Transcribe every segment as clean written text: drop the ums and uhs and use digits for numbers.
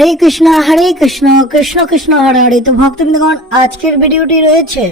হরে কৃষ্ণ কৃষ্ণ কৃষ্ণ হরে হরে। তো ভক্তবৃন্দগণ, আজকের ভিডিওটি রয়েছে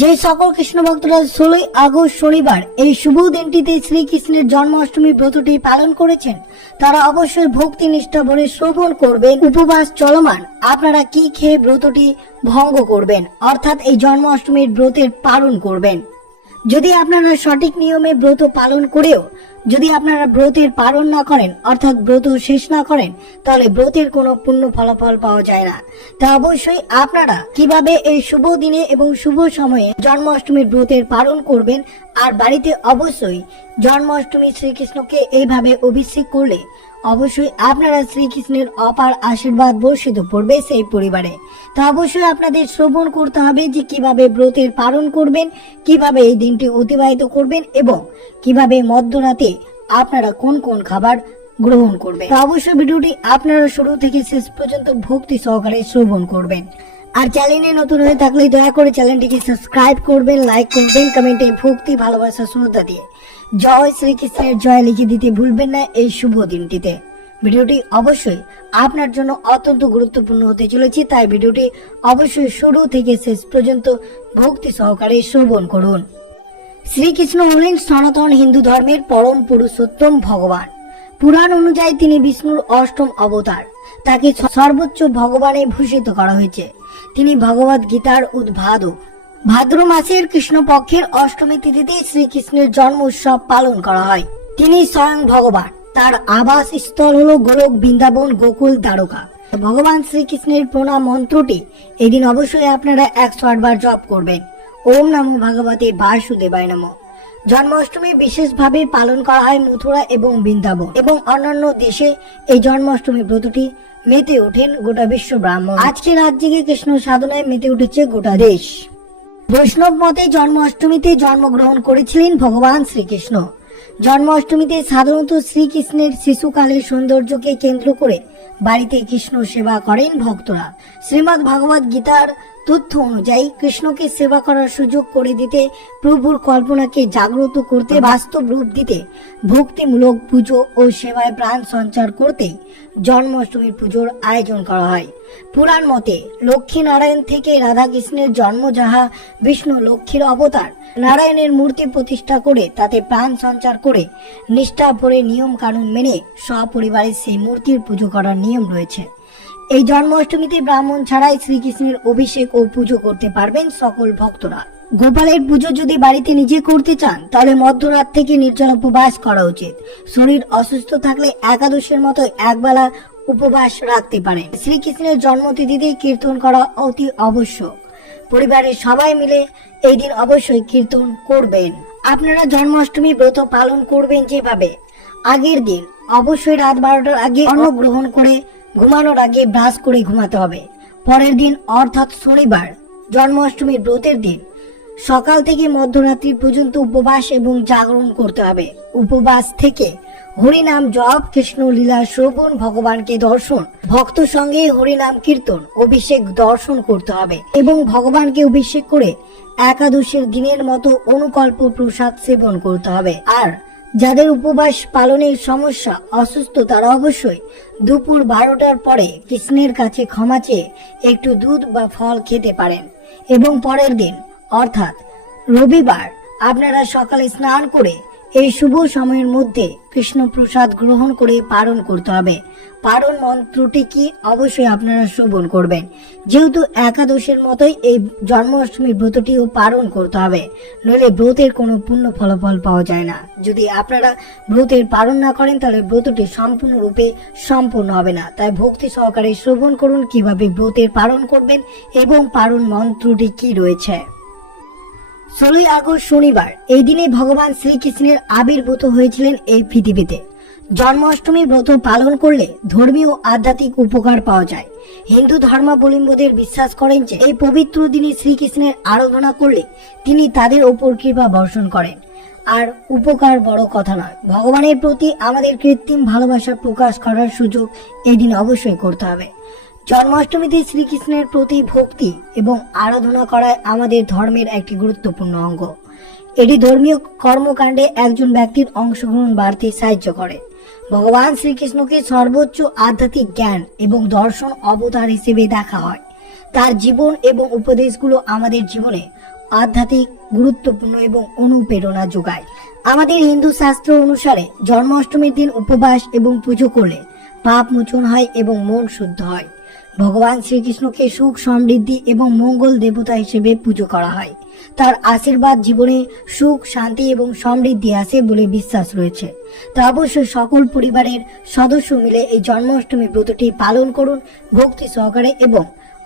যে সকল কৃষ্ণ ভক্তরা 16 আগস্ট শনিবার এই শুভ দিনটিতে শ্রীকৃষ্ণের জন্মাষ্টমী ব্রতটি পালন করেছেন, তারা অবশ্যই ভক্তি নিষ্ঠা ভরে শ্রবণ করবেন। উপবাস চলমান আপনারা কি খেয়ে ব্রতটি ভঙ্গ করবেন, অর্থাৎ এই জন্মাষ্টমীর ব্রতের পালন করবেন। যদি আপনারা সঠিক নিয়মে ব্রত পালন করেও যদি আপনারা ব্রতের পালন না করেন, অর্থাৎ ব্রত শেষ না করেন, তাহলে ব্রতের কোনো পূর্ণ ফলাফল পাওয়া যায় না। তা অবশ্যই আপনারা কিভাবে এই শুভ দিনে এবং শুভ সময়ে জন্মাষ্টমীর ব্রতের পালন করবেন, আর বাড়িতে অবশ্যই জন্মাষ্টমী শ্রীকৃষ্ণকে এইভাবে অভিষেক করলে অবশ্যই আপনারা শ্রীকৃষ্ণের অপার আশীর্বাদ বর্ষিত পড়বে সেই পরিবারে। তা অবশ্যই আপনাদের শ্রবণ করতে হবে যে কিভাবে ব্রতের পালন করবেন, কিভাবে এই দিনটি অতিবাহিত করবেন এবং কিভাবে মধ্যরাতে আপনারা কোন কোন খাবার গ্রহণ করবেন। তা অবশ্যই ভিডিওটি আপনারা শুরু থেকে শেষ পর্যন্ত ভক্তি সহকারে শ্রবণ করবেন। আর চ্যানেলে নতুন হয়ে থাকলে দয়া করে চ্যানেলটিকে সাবস্ক্রাইব করবেন, লাইক করবেন, কমেন্টে ভক্তি ভালোবাসা শ্রদ্ধা দিয়ে জয় শ্রীকৃষ্ণের জয় লিখে দিতে ভুলবেন না এই শুভ দিনটিতে। ভিডিওটি অবশ্যই আপনার জন্য অত্যন্ত গুরুত্বপূর্ণ হতে চলেছে, তাই ভিডিওটি অবশ্যই শুরু থেকে শেষ পর্যন্ত ভক্তি সহকারে শ্রবণ করুন। শ্রীকৃষ্ণ হলেন সনাতন হিন্দু ধর্মের পরম পুরুষোত্তম ভগবান। পুরাণ অনুযায়ী তিনি বিষ্ণুর অষ্টম অবতার। তাকে সর্বোচ্চ ভগবানে ভূষিত করা হয়েছে। তিনি ভগবদ গীতার উদ্ভাবক। ভাদ্র মাসের কৃষ্ণপক্ষের অষ্টমী তিথিতে শ্রীকৃষ্ণের জন্ম উৎসব পালন করা হয়। তিনি স্বয়ং ভগবান। তার আবাস স্থল হলো গোলক, বৃন্দাবন, গোকুল, দ্বারকা। ভগবান শ্রীকৃষ্ণের প্রণাম মন্ত্রটি এই দিন অবশ্যই আপনারা 108 বার জপ করবেন। ওম নমো ভগবতে বাসুদেবায় নমঃ। জন্মাষ্টমী বিশেষভাবে পালন করা হয় মথুরা এবং বৃন্দাবন এবং অন্যান্য দেশে। এই জন্মাষ্টমী ব্রতটি মেতে ওঠেন গোটা বিশ্ব ব্রাহ্মণ। আজকে রাত জেগে কৃষ্ণ সাধনায় মেতে উঠেছে গোটা দেশ। বৈষ্ণব মতে জন্মাষ্টমীতে জন্মগ্রহণ করেছিলেন ভগবান শ্রীকৃষ্ণ। জন্মাষ্টমীতে সাধারণত শ্রীকৃষ্ণের শিশুকালের সৌন্দর্যকে কেন্দ্র করে বাড়িতে কৃষ্ণ সেবা করেন ভক্তরা। শ্রীমদ্ ভগবদ গীতার তথ্য অনুযায়ী কৃষ্ণকে সেবা করার সুযোগ করে দিতে, প্রভুর কল্পনাকে জাগ্রত করতে, বাস্তব রূপ দিতে, ভক্তিমূলক পুজো ও সেবায় প্রাণ সঞ্চার করতে জন্মাষ্টমীর পুজোর আয়োজন করা হয়। পুরাণ মতে লক্ষ্মী নারায়ণ থেকে রাধাকৃষ্ণের জন্ম, যাহা বিষ্ণু লক্ষ্মীর অবতার। নারায়ণের মূর্তি প্রতিষ্ঠা করে তাতে প্রাণ সঞ্চার করে নিষ্ঠা ভরে নিয়ম কানুন মেনে সপরিবারে সেই মূর্তির পুজো করার নিয়ম রয়েছে। এই জন্মাষ্টমীতে ব্রাহ্মণ ছাড়াই শ্রীকৃষ্ণের অভিষেক ও পুজো করতে পারবেন সকল ভক্তরা। গোপালের পুজো যদি বাড়িতে নিজে করতে চান তাহলে মধ্যরাত থেকে নির্জল উপবাস করা উচিত। শরীর অসুস্থ থাকলে একাদশের মতো একবেলা উপবাস রাখতে পারেন। শ্রীকৃষ্ণের জন্মতিথিতে কীর্তন করা অতি আবশ্যক। পরিবারের সবাই মিলে এই দিন অবশ্যই কীর্তন করবেন। আপনারা জন্মাষ্টমী ব্রত পালন করবেন যেভাবে: আগের দিন অবশ্যই রাত 12টার আগে অন্ন গ্রহণ করে ঘুমানোর আগে ব্রাশ করে ঘুমাতে হবে। পরের দিন অর্থাৎ শনিবার জন্মাষ্টমীর ব্রতের দিন সকাল থেকে মধ্যরাত্রি পর্যন্ত উপবাস এবং জাগরণ করতে হবে। উপবাস থেকে হরিনাম জপ, কৃষ্ণ লীলা শ্রবণ, ভগবানকে দর্শন, ভক্ত সঙ্গে হরিনাম কীর্তন, অভিষেক দর্শন করতে হবে এবং ভগবানকে অভিষেক করে একাদশের দিনের মতো অনুকল্প প্রসাদ সেবন করতে হবে। আর যাদের উপবাস পালনের সমস্যা, অসুস্থ, তারা অবশ্যই দুপুর 12টার পরে কৃষ্ণের কাছে ক্ষমা চেয়ে একটু দুধ বা ফল খেতে পারেন এবং পরের দিন অর্থাৎ রবিবার আপনারা সকালে স্নান করে এই শুভ সময়ের মধ্যে কৃষ্ণ প্রসাদ গ্রহণ করে পালন করতে হবে। পালন মন্ত্রটি কি অবশ্যই আপনারা শ্রবণ করবেন। যেহেতু একাদশের মতোই এই জন্মাষ্টমীর ব্রতটিও পালন করতে হবে, নইলে ব্রতের কোনো পূর্ণ ফলাফল পাওয়া যায় না। যদি আপনারা ব্রতের পালন না করেন তাহলে ব্রতটি সম্পূর্ণরূপে সম্পূর্ণ হবে না। তাই ভক্তি সহকারে শ্রবণ করুন কিভাবে ব্রতের পালন করবেন এবং পালন মন্ত্রটি কি রয়েছে। 16 আগস্ট শনিবার এই দিনে ভগবান শ্রীকৃষ্ণের আবির্ভূত হয়েছিলেন এই পৃথিবীতে। জন্মাষ্টমী ব্রত পালন করলে ধর্মীয় আধ্যাত্মিক উপকার পাওয়া যায়। হিন্দু ধর্মাবলম্বীদের বিশ্বাস করেন যে এই পবিত্র দিনে শ্রীকৃষ্ণের আরাধনা করলে তিনি তাদের ওপর কৃপা বর্ষণ করেন। আর উপকার বড় কথা নয়, ভগবানের প্রতি আমাদের কৃত্রিম ভালোবাসা প্রকাশ করার সুযোগ এই দিন অবশ্যই করতে হবে। জন্মাষ্টমীতে শ্রীকৃষ্ণের প্রতি ভক্তি এবং আরাধনা করা আমাদের ধর্মের একটি গুরুত্বপূর্ণ অঙ্গ। এটি ধর্মীয় কর্মকাণ্ডে একজন ব্যক্তির অংশগ্রহণ বাড়তে সাহায্য করে। ভগবান শ্রীকৃষ্ণকে সর্বোচ্চ আধ্যাত্মিক জ্ঞান এবং দর্শন অবতার হিসেবে দেখা হয়। তার জীবন এবং উপদেশগুলো আমাদের জীবনে আধ্যাত্মিক গুরুত্বপূর্ণ এবং অনুপ্রেরণা যোগায়। আমাদের হিন্দু শাস্ত্র অনুসারে জন্মাষ্টমীর দিন উপবাস এবং পুজো করলে পাপ মোচন হয় এবং মন শুদ্ধ হয়। ভগবান শ্রীকৃষ্ণকে সুখ, সমৃদ্ধি এবং মঙ্গল দেবতা হিসেবে পুজো করা হয়। তার আশীর্বাদ জীবনে সুখ, শান্তি এবং সমৃদ্ধি আসে বলে বিশ্বাস রয়েছে। তা অবশ্যই সকল পরিবারের সদস্য মিলে এই জন্মাষ্টমী ব্রতটি পালন করুন ভক্তি সহকারে, এবং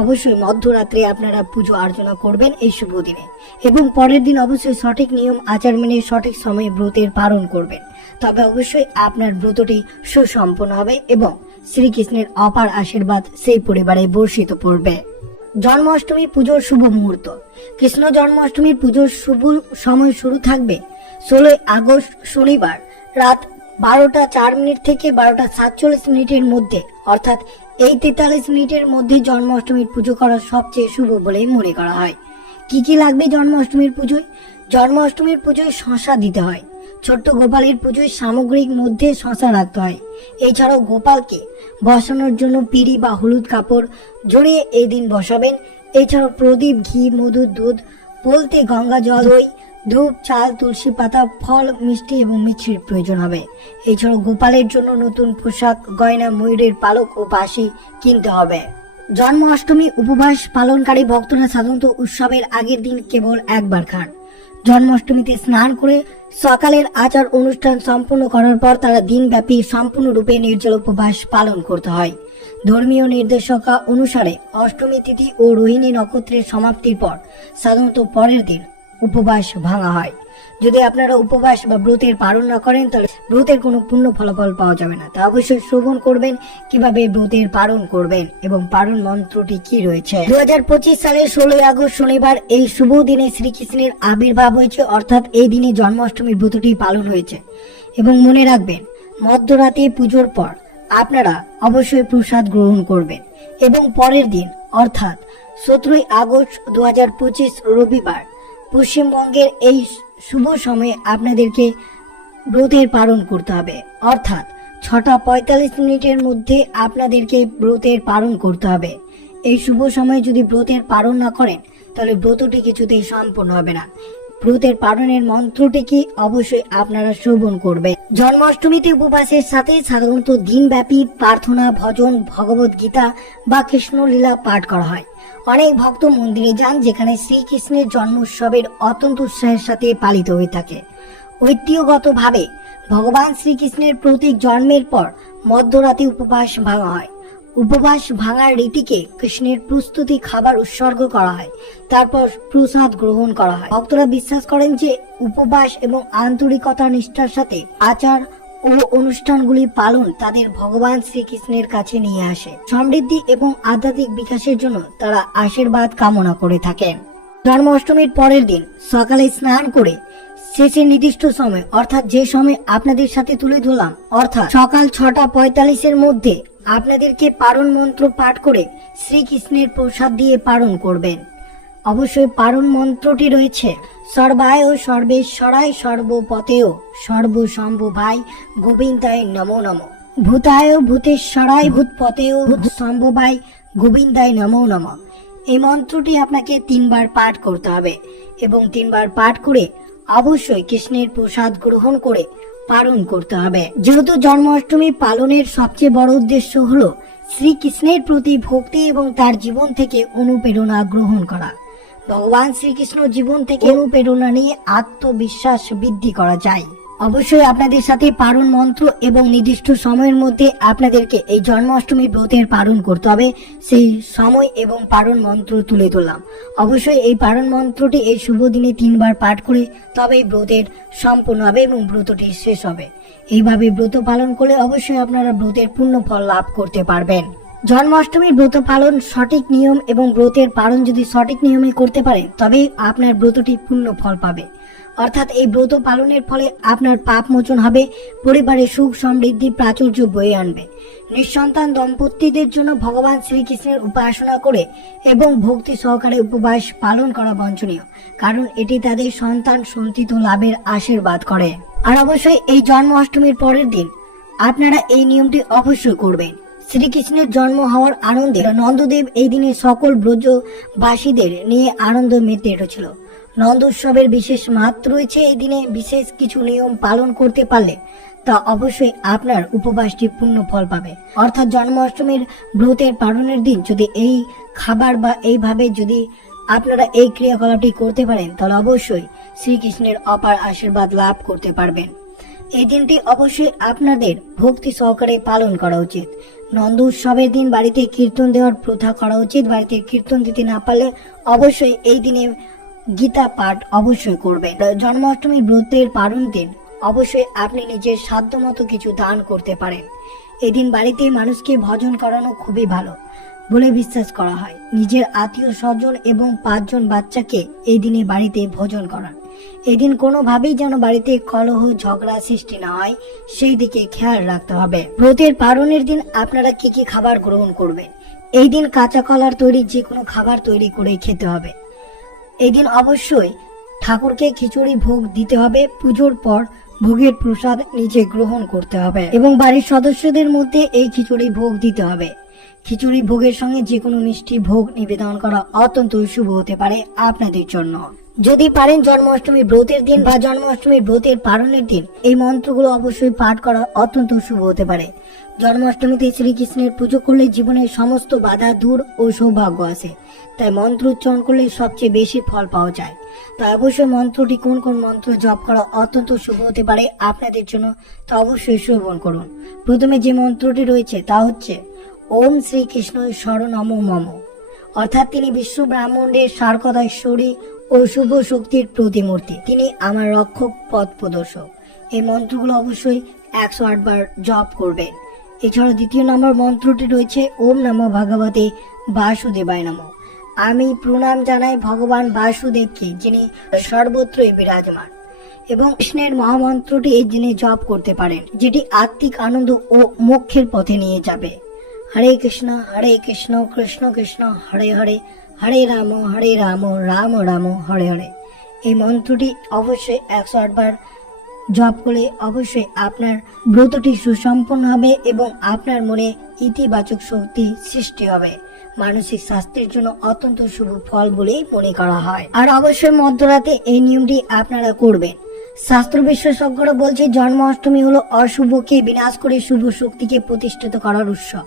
অবশ্যই মধ্যরাত্রে আপনারা পুজো অর্চনা করবেন এই শুভ দিনে, এবং পরের দিন অবশ্যই সঠিক নিয়ম আচার মেনে সঠিক সময়ে ব্রতের পালন করবেন। তবে অবশ্যই আপনার ব্রতটি সুসম্পন্ন হবে এবং শ্রীকৃষ্ণের অপার আশীর্বাদ সেই পরিবারে বর্ষিত পড়বে। জন্মাষ্টমী পুজোর শুভ মুহূর্ত। কৃষ্ণ জন্মাষ্টমীর পুজোর শুভ সময় শুরু থাকবে 16 আগস্ট শনিবার রাত 12:04 থেকে 12:47 মধ্যে, অর্থাৎ এই 43 মিনিটের মধ্যে জন্মাষ্টমীর পুজো করা সবচেয়ে শুভ বলে মনে করা হয়। কি কি লাগবে জন্মাষ্টমীর পুজোয়? জন্মাষ্টমীর পুজোয় শসা দিতে হয়। ছোট্ট গোপালের পুজোয় সামগ্রিক মধ্যে শসা রাখতে হয়। এছাড়াও গোপালকে বসানোর জন্য পিঁড়ি বা হলুদ কাপড় জড়িয়ে এই দিন বসাবেন। এছাড়াও প্রদীপ, ঘি, মধু, দুধ, বলতে গঙ্গা জল, দই, ধূপ, চাল, তুলসী পাতা, ফল, মিষ্টি এবং মিছরির প্রয়োজন হবে। এছাড়াও গোপালের জন্য নতুন পোশাক, গয়না, ময়ূরের পালক ও বাঁশি কিনতে হবে। জন্মাষ্টমী উপবাস পালনকারী ভক্তরা সাধারণত উৎসবের আগের দিন কেবল একবার খান। জন্মাষ্টমীতে স্নান করে সকালের আচার অনুষ্ঠান সম্পূর্ণ করার পর তারা দিনব্যাপী সম্পূর্ণরূপে নির্জল উপবাস পালন করতে হয়। ধর্মীয় নির্দেশিকা অনুসারে অষ্টমী তিথি ও রোহিণী নক্ষত্রের সমাপ্তির পর সাধারণত পরের দিন উপবাস ভাঙা হয়। যদি আপনারা উপবাস বা ব্রতের পালন না করেন তাহলে ব্রতের কোনো পূর্ণ ফলাফল পাওয়া যাবে না। তা অবশ্যই শ্রবণ করবেন কিভাবে ব্রতের পালন করবেন এবং পালন মন্ত্রটি কি রয়েছে। 2025 সালের 16 আগস্ট শনিবার এই শুভ দিনে শ্রীকৃষ্ণের আবির্ভাব হয়েছে, অর্থাৎ এই দিনে জন্মাষ্টমীর ব্রতটি পালন হয়েছে। এবং মনে রাখবেন, মধ্যরাতে পুজোর পর আপনারা অবশ্যই প্রসাদ গ্রহণ করবেন এবং পরের দিন অর্থাৎ 17 আগস্ট 2025 রবিবার পশ্চিমবঙ্গের এই শুভ সময়ে আপনাদেরকে ব্রতের পালন করতে হবে, অর্থাৎ 6:45 মধ্যে আপনাদেরকে ব্রতের পালন করতে হবে। এই শুভ সময়ে যদি ব্রতের পালন না করেন তাহলে ব্রতটি কিছুতেই সম্পূর্ণ হবে না। ব্রতের পালনের মন্ত্রটি কি অবশ্যই আপনারা শ্রবণ করবেন। জন্মাষ্টমীতে উপবাসের সাথে সাধারণত দিনব্যাপী প্রার্থনা, ভজন, ভগবত গীতা বা কৃষ্ণলীলা পাঠ করা হয়। অনেক ভক্ত মন্দিরে যান যেখানে শ্রীকৃষ্ণের জন্ম উৎসবের অত্যন্ত উৎসাহের সাথে পালিত হয়ে থাকে। ঐতিহ্যগতভাবে ভগবান শ্রীকৃষ্ণের প্রতীক জন্মের পর মধ্যরাতে উপবাস ভাঙা হয়। উপবাস ভাঙার রীতিকে কৃষ্ণের প্রস্তুতি খাবার উৎসর্গ করা হয়, তারপর প্রসাদ গ্রহণ করা হয়। ভক্তরা বিশ্বাস করেন যে উপবাস এবং আন্তরিকতা নিষ্ঠার সাথে আচার ও অনুষ্ঠানগুলি পালন তাদের ভগবান শ্রীকৃষ্ণের কাছে নিয়ে আসে। সমৃদ্ধি এবং আধ্যাত্মিক বিকাশের জন্য তারা আশীর্বাদ কামনা করে থাকেন। জন্মাষ্টমীর পরের দিন সকালে স্নান করে শেষে নির্দিষ্ট সময়, অর্থাৎ যে সময় আপনাদের সাথে তুলে ধরলাম, অর্থাৎ সকাল 6:45 মধ্যে আপনাদেরকে পারণ মন্ত্র পাঠ করে শ্রীকৃষ্ণের প্রসাদ দিয়ে পালন করবেন। অবশ্যই পালন মন্ত্রটি রয়েছে সর্বায় সর্বেশ্বরায় সর্বপতেয় সর্বসম্ভবায় গোবিন্দায় নমো নমঃ। ভূতায় ভূতেশ্বরায় ভূতপতেয় ভূতসম্ভবায় গোবিন্দায় নমো নমঃ। এই মন্ত্রটি আপনাকে 3 বার পাঠ করতে হবে এবং 3 বার পাঠ করে অবশ্যই কৃষ্ণের প্রসাদ গ্রহণ করে পালন করতে হবে। যেহেতু জন্মাষ্টমী পালনের সবচেয়ে বড় উদ্দেশ্য হলো শ্রীকৃষ্ণের প্রতি ভক্তি এবং তার জীবন থেকে অনুপ্রেরণা গ্রহণ করা। ভগবান শ্রীকৃষ্ণ জীবন থেকে অনুপ্রেরণা নিয়ে আত্মবিশ্বাস বৃদ্ধি করা যায়। অবশ্যই আপনাদের সাথে পালন মন্ত্র এবং নির্দিষ্ট সময়ের মধ্যে আপনাদেরকে এই জন্মাষ্টমী ব্রতের পালন করতে হবে, সেই সময় এবং পালন মন্ত্র তুলে ধরলাম। অবশ্যই এই পালন মন্ত্রটি এই শুভ দিনে 3 বার পাঠ করে তবেই ব্রতের সম্পূর্ণ হবে এবং ব্রতটি শেষ হবে। এইভাবে ব্রত পালন করলে অবশ্যই আপনারা ব্রতের পূর্ণ ফল লাভ করতে পারবেন। জন্মাষ্টমীর ব্রত পালন সঠিক নিয়ম এবং ব্রতের পালন যদি সঠিক নিয়মে করতে পারেন তবে আপনার ব্রতটি পূর্ণ ফল পাবে। অর্থাৎ এই ব্রত পালনের ফলে আপনার পাপ মোচন হবে, পরিবারে সুখ সমৃদ্ধি প্রাচুর্য বয়ে আনবে। নিঃসন্তান দম্পতিদের জন্য ভগবান শ্রীকৃষ্ণের উপাসনা করে এবং ভক্তি সহকারে উপবাস পালন করা বাঞ্ছনীয়, কারণ এটি তাদের সন্তান সন্তিত লাভের আশীর্বাদ করে। আর অবশ্যই এই জন্মাষ্টমীর পরের দিন আপনারা এই নিয়মটি অবশ্যই করবেন। শ্রীকৃষ্ণের জন্ম হওয়ার আনন্দে নন্দদেব এই দিনে সকল ব্রজবাসীদের নিয়ে আনন্দ মেতে উঠেছিল। নন্দ উৎসবের বিশেষ মাহাত্ম্য রয়েছে। এই দিনে বিশেষ কিছু নিয়ম পালন করতে পারলে তা অবশ্যই আপনার উপবাসটি পূর্ণ ফল পাবে। অর্থাৎ জন্মাষ্টমীর ব্রতের পালনের দিন যদি এই খাবার বা এইভাবে যদি আপনারা এই ক্রিয়াকলাপটি করতে পারেন তাহলে অবশ্যই শ্রীকৃষ্ণের অপার আশীর্বাদ লাভ করতে পারবেন। এই দিনটি অবশ্যই আপনাদের ভক্তি সহকারে পালন করা উচিত। নন্দ উৎসবের দিন বাড়িতে কীর্তন দেওয়ার প্রথা করা উচিত। বাড়িতে কীর্তন দিতে না পারলে অবশ্যই এই দিনে গীতা পাঠ অবশ্যই করবেন। জন্মাষ্টমী ব্রতের পালন দিন অবশ্যই আপনি নিজের সাধ্যমতো কিছু দান করতে পারেন। এদিন বাড়িতে মানুষকে ভজন করানো খুবই ভালো বলে বিশ্বাস করা হয়। নিজের আত্মীয় স্বজন এবং 5 জন বাচ্চাকে এই দিনে বাড়িতে ভোজন করান। এদিন কোনোভাবেই যেন বাড়িতে কলহ ঝগড়া সৃষ্টি না হয় সেই দিকে খেয়াল রাখতে হবে। ব্রতের পালনের দিন আপনারা কি কি খাবার গ্রহণ করবেন? এই দিন কাঁচা কলার তৈরি যে কোনো খাবার তৈরি করে খেতে হবে। এই দিন অবশ্যই ঠাকুরকে খিচুড়ি ভোগ দিতে হবে। পুজোর পর ভোগের প্রসাদ নিজে গ্রহণ করতে হবে এবং বাড়ির সদস্যদের মধ্যে এই খিচুড়ি ভোগ দিতে হবে। খিচুড়ি ভোগের সঙ্গে যে কোনো মিষ্টি ভোগ নিবেদন করা অত্যন্ত শুভ হতে পারে আপনাদের জন্য। যদি পারেন জন্মাষ্টমী ব্রতের দিন বা জন্মাষ্টমী ব্রতের পালনের দিন এই মন্ত্রগুলো অবশ্যই পাঠ করা অত্যন্ত শুভ হতে পারে। জন্মাষ্টমীতে শ্রীকৃষ্ণের পুজো করলে জীবনের সমস্ত বাধা দূর ও সৌভাগ্য আসে, তাই মন্ত্র উচ্চারণ করলে সবচেয়ে বেশি ফল পাওয়া যায়। তাই অবশ্যই মন্ত্রটি কোন কোন মন্ত্র জপ করা অত্যন্ত শুভ হতে পারে আপনাদের জন্য তা অবশ্যই শ্রবণ করুন। প্রথমে যে মন্ত্রটি রয়েছে তা হচ্ছে ওম শ্রীকৃষ্ণ শরণম মম, অর্থাৎ তিনি বিশ্ব ব্রাহ্মণের সারকদাশ্বরী ও শুভ শক্তির প্রতিমূর্তি, তিনি আমার রক্ষক পথ প্রদর্শক। এই মন্ত্রগুলো অবশ্যই 108 বার জপ করবেন। এছাড়া দ্বিতীয় নম্বর মন্ত্রটি রয়েছে ওম নমো ভগবতে বাসুদেবায় নমঃ। আমি প্রণাম জানাই ভগবান বাসুদেবকে, যিনি সর্বত্রই বিরাজমান, এবং কৃষ্ণের মহামন্ত্রটি এই দিনে জপ করতে পারেন, যেটি আত্মিক আনন্দ ও মোক্ষের পথে নিয়ে যাবে। হরে কৃষ্ণ কৃষ্ণ কৃষ্ণ হরে হরে, হরে রাম রাম রাম হরে হরে। এই মন্ত্রটি অবশ্যই 108 বার জপ করলে অবশ্যই আপনার ব্রতটি সুসম্পন্ন হবে এবং আপনার মনে ইতিবাচক শক্তি সৃষ্টি হবে। মানসিক স্বাস্থ্যের জন্য অত্যন্ত শুভ ফল বলেই মনে করা হয়। আর অবশ্যই মধ্যরাতে এই নিয়মটি আপনারা করবেন। শাস্ত্র বিশেষজ্ঞরা বলছে জন্মাষ্টমী হলো অশুভকে বিনাশ করে শুভ শক্তিকে প্রতিষ্ঠিত করার উৎসব।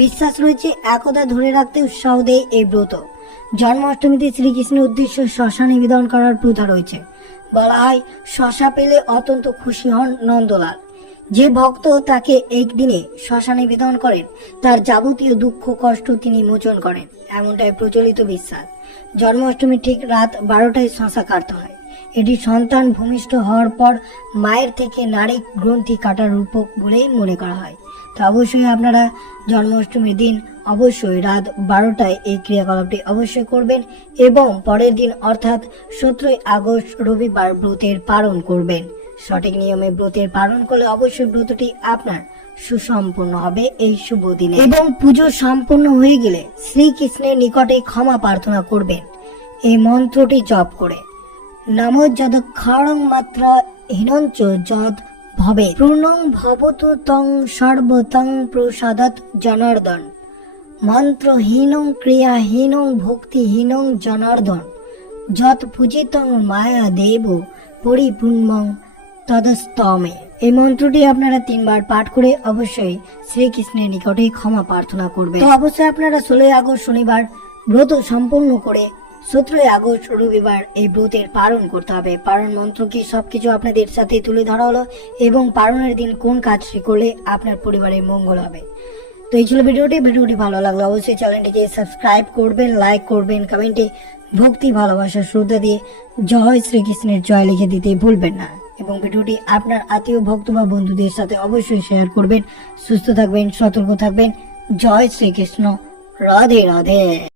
বিশ্বাস রয়েছে একতা ধরে রাখতে উৎসাহ দেয় এই ব্রত। জন্মাষ্টমীতে শ্রীকৃষ্ণের উদ্দেশ্যে শশা নিবেদন করার প্রথা রয়েছে। বলা হয় শশা পেলে অত্যন্ত খুশি হন নন্দলাল। যে ভক্ত তাকে এই দিনে শশা নিবেদন করেন তার যাবতীয় দুঃখ কষ্ট তিনি মোচন করেন, এমনটাই প্রচলিত বিশ্বাস। জন্মাষ্টমী ঠিক রাত 12টায় শশা কাটতে হয়। এটি সন্তান ভূমিষ্ঠ হওয়ার পর মায়ের থেকে নারী গ্রন্থি কাটার রূপক বলেই মনে করা হয়। তো অবশ্যই আপনারা জন্মাষ্টমীর দিন অবশ্যই রাত 12টায় এই ক্রিয়াকলাপটি অবশ্যই করবেন এবং পরের দিন অর্থাৎ 17 আগস্ট রবিবার ব্রতের পালন করবেন। সঠিক নিয়মে ব্রতের পালন করলে অবশ্যই ব্রতটি আপনার সুসম্পন্ন হবে এই শুভ দিনে। এবং পুজো সম্পূর্ণ হয়ে গেলে শ্রীকৃষ্ণের নিকটে ক্ষমা প্রার্থনা করবেন এই মন্ত্রটি জপ করে। নমো যদক্ষরং মাত্র হীনঞ্চ যদ ভবে পূর্ণং ভবতু তং সর্বতং প্রসাদত জনার্দন। মন্ত্রহীনং ক্রিয়াহীনং ভক্তিহীনং জনার্দন যত পূজিতং মায়া দেব পরিপূর্ণং তদস্তমে। এই মন্ত্রটি আপনারা 3 বার পাঠ করে অবশ্যই শ্রীকৃষ্ণের নিকটে ক্ষমা প্রার্থনা করবেন। তো অবশ্যই আপনারা 16 আগস্ট শনিবার ব্রত সম্পূর্ণ করে 17 আগস্ট রবিবার এই ব্রতের পালন করতে হবে। পালন মন্ত্র কি সবকিছু আপনাদের সাথে তুলে ধরা হলো এবং পালনের দিন কোন কাজটি করলে আপনার পরিবারের মঙ্গল হবে। তো এই ছিল ভিডিওটি ভালো লাগলো অবশ্যই চ্যানেলটিকে সাবস্ক্রাইব করবেন, লাইক করবেন, কমেন্টে ভক্তি ভালোবাসা শ্রদ্ধা দিয়ে জয় শ্রীকৃষ্ণের জয় লিখে দিতে ভুলবেন না এবং ভিডিওটি আপনার আত্মীয় ভক্ত বা বন্ধুদের সাথে অবশ্যই শেয়ার করবেন। সুস্থ থাকবেন, সতর্ক থাকবেন। জয় শ্রীকৃষ্ণ, রাধে রাধে।